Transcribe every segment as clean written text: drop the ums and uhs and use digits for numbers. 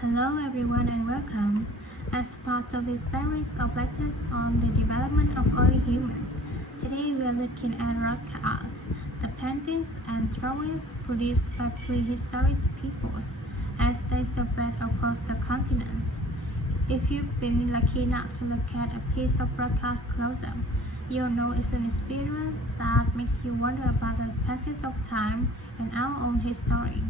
Hello everyone and welcome. As part of this series of lectures on the development of early humans, today we are looking at rock art, the paintings and drawings produced by prehistoric peoples as they spread across the continents. If you've been lucky enough to look at a piece of rock art close-up, you'll know it's an experience that makes you wonder about the passage of time and our own history.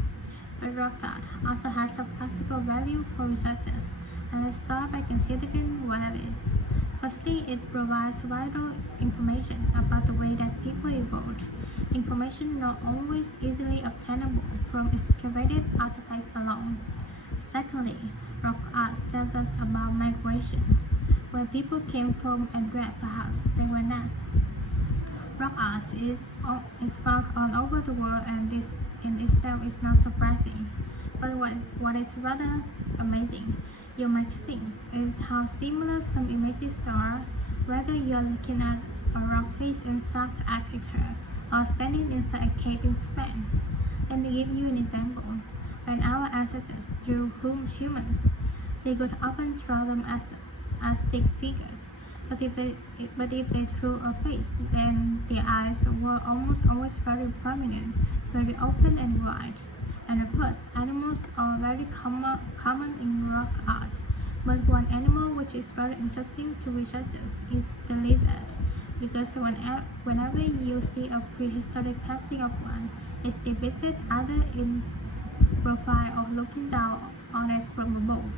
But rock art also has a practical value for researchers, and let's start by considering what it is. Firstly, it provides vital information about the way that people evolved, information not always easily obtainable from excavated artifacts alone. Secondly, rock art tells us about migration, where people came from and where perhaps they were next. Rock art is found all over the world, and this in itself is not surprising. But what is rather amazing, you might think, is how similar some images are, whether you are looking at a rock face in South Africa or standing inside a cave in Spain. Let me give you an example. When our ancestors drew humans, they could often draw them as stick figures. But if they drew a face, then their eyes were almost always very prominent, very open and wide. And of course, animals are very common in rock art. But one animal which is very interesting to researchers is the lizard, because whenever you see a prehistoric painting of one, it's depicted either in profile or looking down on it from above.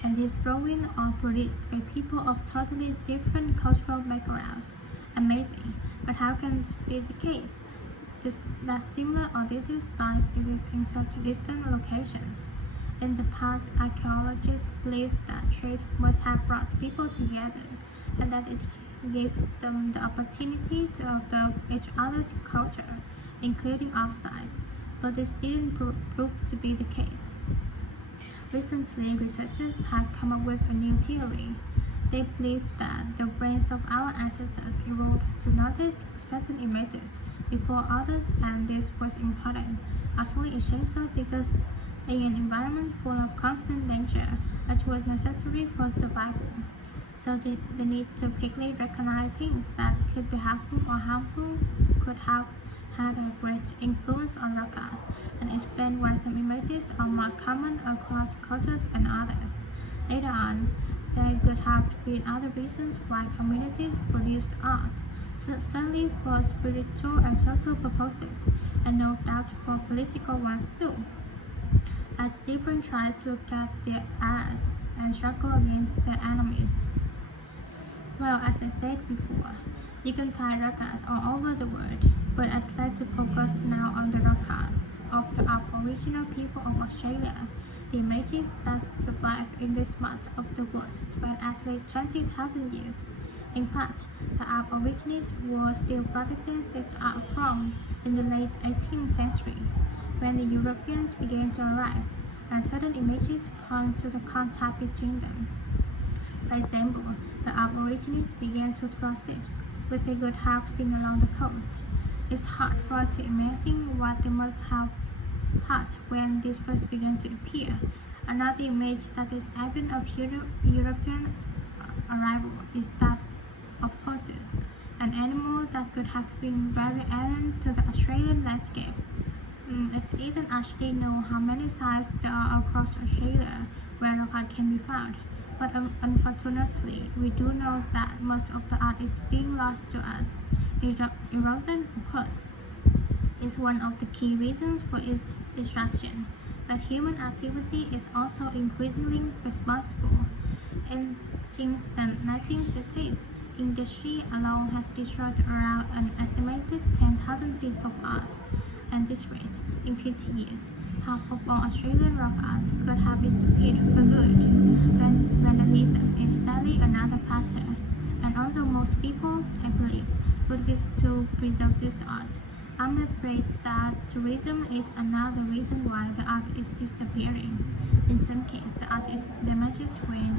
And these drawings are produced by people of totally different cultural backgrounds. Amazing, but how can this be the case? That similar or different styles exist in such distant locations. In the past, archaeologists believed that trade must have brought people together, and that it gave them the opportunity to observe each other's culture, including our styles. But this didn't prove to be the case. Recently, researchers have come up with a new theory. They believe that the brains of our ancestors evolved to notice certain images before others, and this was important, actually essential, because in an environment full of constant danger, it was necessary for survival. So the need to quickly recognize things that could be helpful or harmful could have had a great influence on rock art, and explain why some images are more common across cultures than others. Later on, there could have been other reasons why communities produced art, certainly for spiritual and social purposes, and no doubt for political ones too, as different tribes looked at their allies and struggled against their enemies. Well, as I said before, you can find rock art all over the world, but I'd like to focus now on the rock art of the Aboriginal people of Australia. The images that survived in this part of the world span at least 20,000 years. In fact, the Aborigines were still practicing this art form in the late 18th century, when the Europeans began to arrive, and certain images point to the contact between them. For example, the Aborigines began to draw ships, which they could have seen along the coast. It's hard for us to imagine what they must have thought when these first began to appear. Another image that is evident of European arrival is that of horses, an animal that could have been very alien to the Australian landscape. It's even actually known how many sites there are across Australia where rock art can be found. But unfortunately, we do know that much of the art is being lost to us. Erosion, of course, is one of the key reasons for its destruction, but human activity is also increasingly responsible. And since the 1960s, industry alone has destroyed around an estimated 10,000 pieces of art. At this rate, in 50 years, half of all Australian rock art could have disappeared for good. Vandalism is sadly another factor, and although most people, I believe, would wish to preserve this art, I'm afraid that tourism is another reason why the art is disappearing. In some cases, the art is damaged when